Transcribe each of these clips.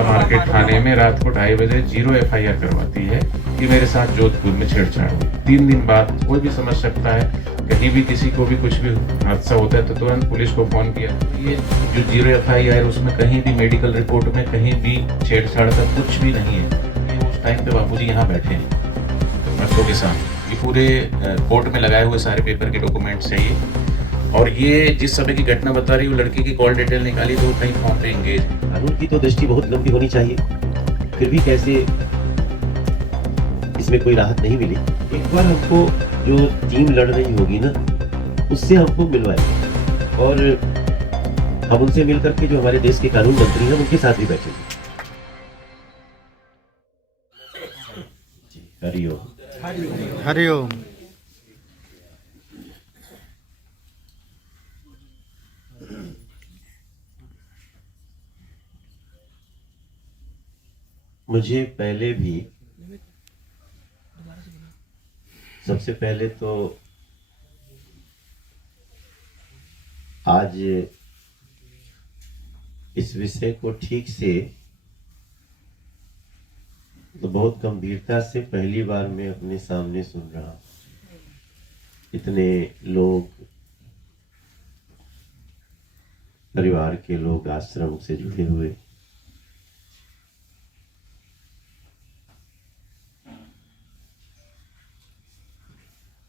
वाला मार्केट थाने में रात को 2:30 बजे 0 FIR करवाती है कि मेरे साथ जोधपुर में छेड़छाड़ हुई। 3 दिन बाद कोई भी समझ सकता है, कहीं भी किसी को भी कुछ भी हादसा होता है तो तुरंत पुलिस को फोन किया। ये जो 0 FIR उसमें कहीं भी मेडिकल रिपोर्ट में कहीं भी छेड़छाड़ का कुछ भी नहीं है। ये उस टाइम पे बापूजी यहाँ बैठे हैं बच्चों के साथ, ये पूरे कोर्ट में लगाए हुए सारे पेपर के डॉक्यूमेंट्स चाहिए। और ये जिस समय की घटना बता रही हूँ, लड़की की कॉल डिटेल निकाली तो कहीं फॉर्म पे एंगेज। कानून की तो दृष्टि बहुत लंबी होनी चाहिए, फिर भी कैसे इसमें कोई राहत नहीं मिली। एक बार हमको जो टीम लड़ रही होगी ना, उससे हमको मिलवाएंगे और हम उनसे मिल करके जो हमारे देश के कानून मंत्री हैं उनके साथ भी बैठेंगे। हरिओम हरिओम। मुझे पहले भी, सबसे पहले तो आज इस विषय को ठीक से तो बहुत गंभीरता से पहली बार मैं अपने सामने सुन रहा हूं। इतने लोग, परिवार के लोग, आश्रम से जुड़े हुए,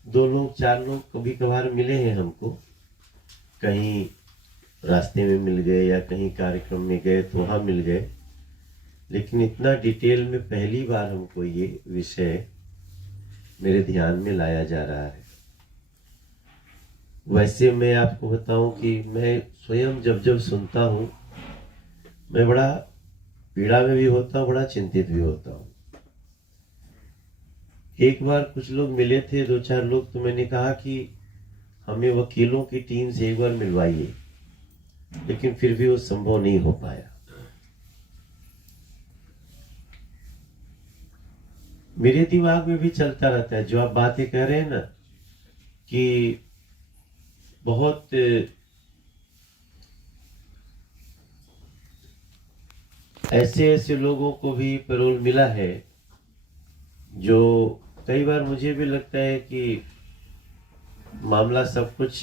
दो लोग, चार लोग कभी कभार मिले हैं हमको, कहीं रास्ते में मिल गए या कहीं कार्यक्रम में गए तो वहां मिल गए, लेकिन इतना डिटेल में पहली बार हमको ये विषय मेरे ध्यान में लाया जा रहा है। वैसे मैं आपको बताऊं कि मैं स्वयं जब जब सुनता हूं, मैं बड़ा पीड़ा में भी होता हूं, बड़ा चिंतित भी होता हूं। एक बार कुछ लोग मिले थे, 2-4 लोग, तो मैंने कहा कि हमें वकीलों की टीम से एक बार मिलवाइए, लेकिन फिर भी वो संभव नहीं हो पाया। मेरे दिमाग में भी चलता रहता है जो आप बातें कह रहे हैं ना, कि बहुत ऐसे ऐसे लोगों को भी पैरोल मिला है जो कई बार मुझे भी लगता है कि मामला सब कुछ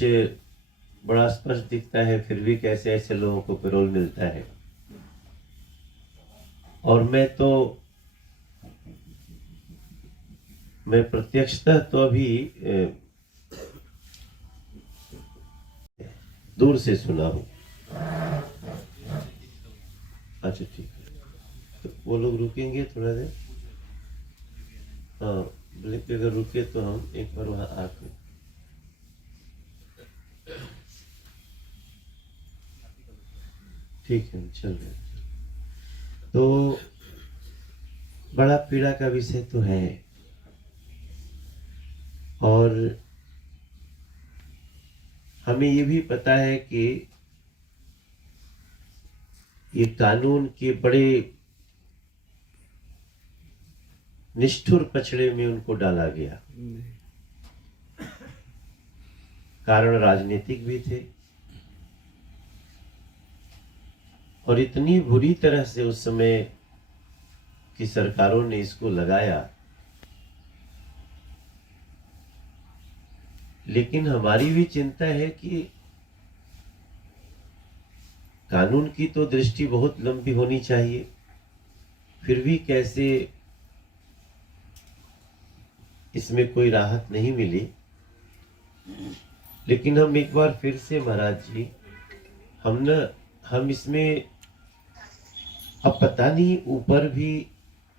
बड़ा स्पष्ट दिखता है, फिर भी कैसे ऐसे लोगों को पैरोल मिलता है। और मैं प्रत्यक्षतः तो अभी दूर से सुना हूं। अच्छा ठीक है, तो वो लोग रुकेंगे थोड़ा देर। हाँ, बोले कि अगर रुके तो हम एक बार वहां आके, ठीक है, चल रहे। तो बड़ा पीड़ा का विषय तो है, और हमें ये भी पता है कि ये कानून के बड़े निष्ठुर पछड़े में उनको डाला गया। कारण राजनीतिक भी थे, और इतनी बुरी तरह से उस समय की सरकारों ने इसको लगाया। लेकिन हमारी भी चिंता है कि कानून की तो दृष्टि बहुत लंबी होनी चाहिए, फिर भी कैसे इसमें कोई राहत नहीं मिली। लेकिन हम एक बार फिर से, महाराज जी, हम इसमें अब पता नहीं ऊपर भी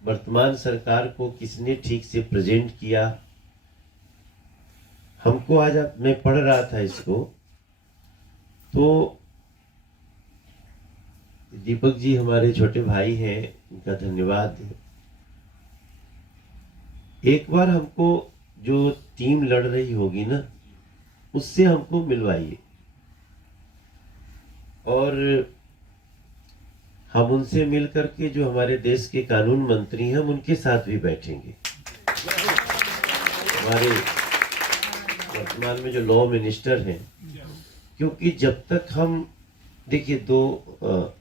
वर्तमान सरकार को किसने ठीक से प्रेजेंट किया। हमको आज मैं पढ़ रहा था इसको, तो दीपक जी हमारे छोटे भाई हैं, उनका धन्यवाद। एक बार हमको जो टीम लड़ रही होगी ना, उससे हमको मिलवाइए और हम उनसे मिल करके जो हमारे देश के कानून मंत्री हैं हम उनके साथ भी बैठेंगे। हमारे वर्तमान में जो लॉ मिनिस्टर हैं, क्योंकि जब तक हम देखिए,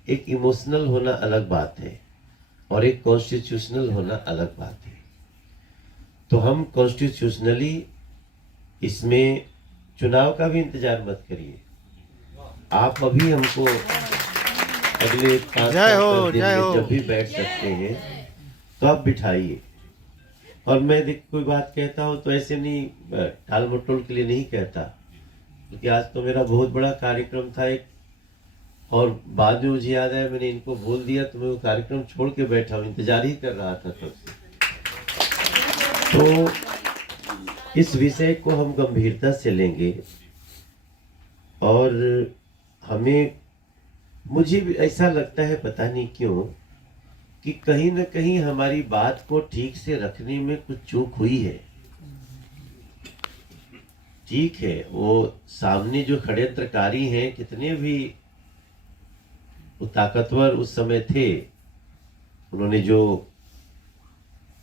एक इमोशनल होना अलग बात है, और एक कॉन्स्टिट्यूशनल होना अलग बात है। तो हम कॉन्स्टिट्यूशनली इसमें चुनाव का भी इंतजार मत करिए, आप अभी हमको अगले 5-7 दिन में जब भी बैठ सकते हैं तो आप बिठाइए। और मैं कोई बात कहता हूँ तो ऐसे नहीं टाल मटोल के लिए नहीं कहता, क्योंकि आज तो मेरा बहुत बड़ा कार्यक्रम था एक, और बाद में मुझे याद आया मैंने इनको बोल दिया तो मैं वो कार्यक्रम छोड़ के बैठा हूँ, इंतजार ही कर रहा था तब से। तो इस विषय को हम गंभीरता से लेंगे और हमें, मुझे भी ऐसा लगता है पता नहीं क्यों कि कहीं न कहीं हमारी बात को ठीक से रखने में कुछ चूक हुई है। ठीक है, वो सामने जो षड्यंत्रकारी हैं, कितने भी वो ताकतवर उस समय थे, उन्होंने जो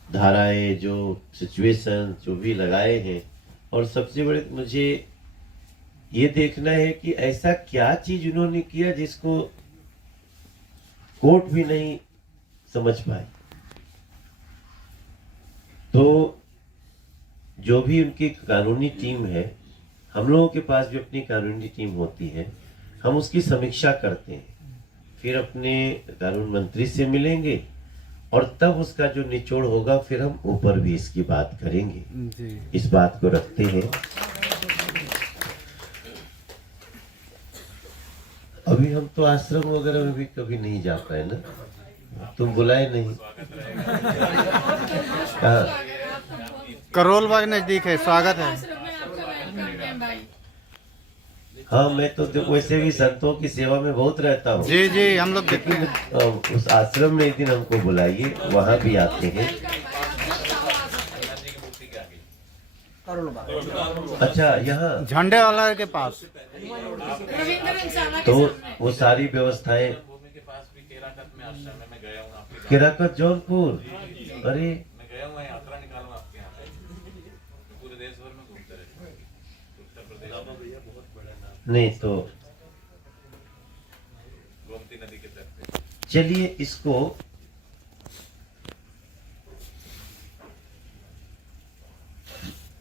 धाराएं, जो सिचुएशन जो भी लगाए हैं, और सबसे बड़े मुझे ये देखना है कि ऐसा क्या चीज उन्होंने किया जिसको कोर्ट भी नहीं समझ पाए। तो जो भी उनकी कानूनी टीम है, हम लोगों के पास भी अपनी कानूनी टीम होती है, हम उसकी समीक्षा करते हैं, फिर अपने कानून मंत्री से मिलेंगे और तब उसका जो निचोड़ होगा फिर हम ऊपर भी इसकी बात करेंगे जी। इस बात को रखते हैं। अभी हम तो आश्रम वगैरह में भी कभी नहीं जा पाए ना, तुम बुलाए नहीं। करोल बाग नजदीक है, स्वागत है। हाँ, मैं तो वैसे भी संतों की सेवा में बहुत रहता हूँ। जी जी, हम लोग देखते हैं। उस आश्रम में एक दिन हमको बुलाइए, वहाँ भी आते हैं। अच्छा, यहाँ झंडे वाला के पास तो वो सारी व्यवस्थाएं, केराकत जौनपुर, अरे मैं गया हूँ, यात्रा निकालूं आपके यहाँ पे, पूरे देश भर में घूमते रहते हैं, उत्तर प्रदेश नहीं तो गोमती नदी के तट पे। चलिए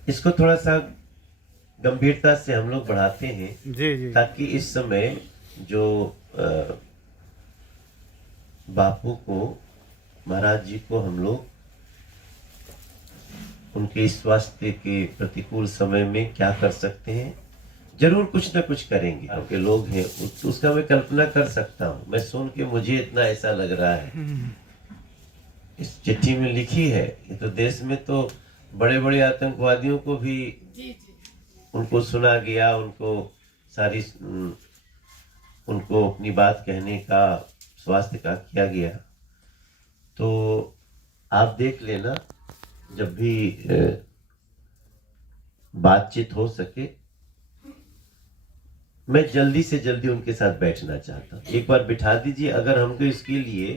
इसको थोड़ा सा गंभीरता से हम लोग बढ़ाते हैं जी जी, ताकि इस समय जो बापू को, महाराज जी को हम लोग उनके स्वास्थ्य के प्रतिकूल समय में क्या कर सकते हैं, जरूर कुछ ना कुछ करेंगे, क्योंकि लोग हैं उसका मैं कल्पना कर सकता हूँ। मैं सुन के मुझे इतना ऐसा लग रहा है, इस चिट्ठी में लिखी है, ये तो देश में तो बड़े बड़े आतंकवादियों को भी उनको सुना गया, उनको सारी उनको अपनी बात कहने का, स्वास्थ्य का किया गया। तो आप देख लेना, जब भी बातचीत हो सके, मैं जल्दी से जल्दी उनके साथ बैठना चाहता हूँ। एक बार बिठा दीजिए, अगर हमको इसके लिए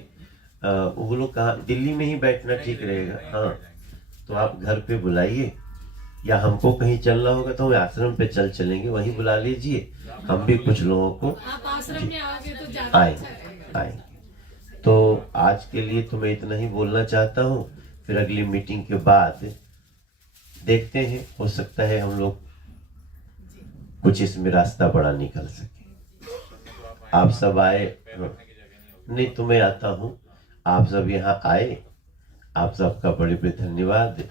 वो लोग कहाँ, दिल्ली में ही बैठना ठीक रहेगा। हाँ, तो आप घर पे बुलाइए, या हमको कहीं चलना होगा तो हम आश्रम पे चलेंगे, वहीं बुला लीजिए, हम भी कुछ लोगों को आप आश्रम में आओगे तो ज्यादा आएंगे। तो आज के लिए तो मैं इतना ही बोलना चाहता हूँ, फिर अगली मीटिंग के बाद देखते हैं, हो सकता है हम लोग कुछ इसमें रास्ता बड़ा निकल सके। आप सब आए, नहीं तो मैं आता हूँ, आप सब यहाँ आए, आप सबका बड़े बड़े धन्यवाद,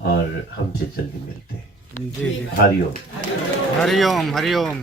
और हमसे जल्दी मिलते हैं। जी जी, हरिओम हरिओम हरिओम।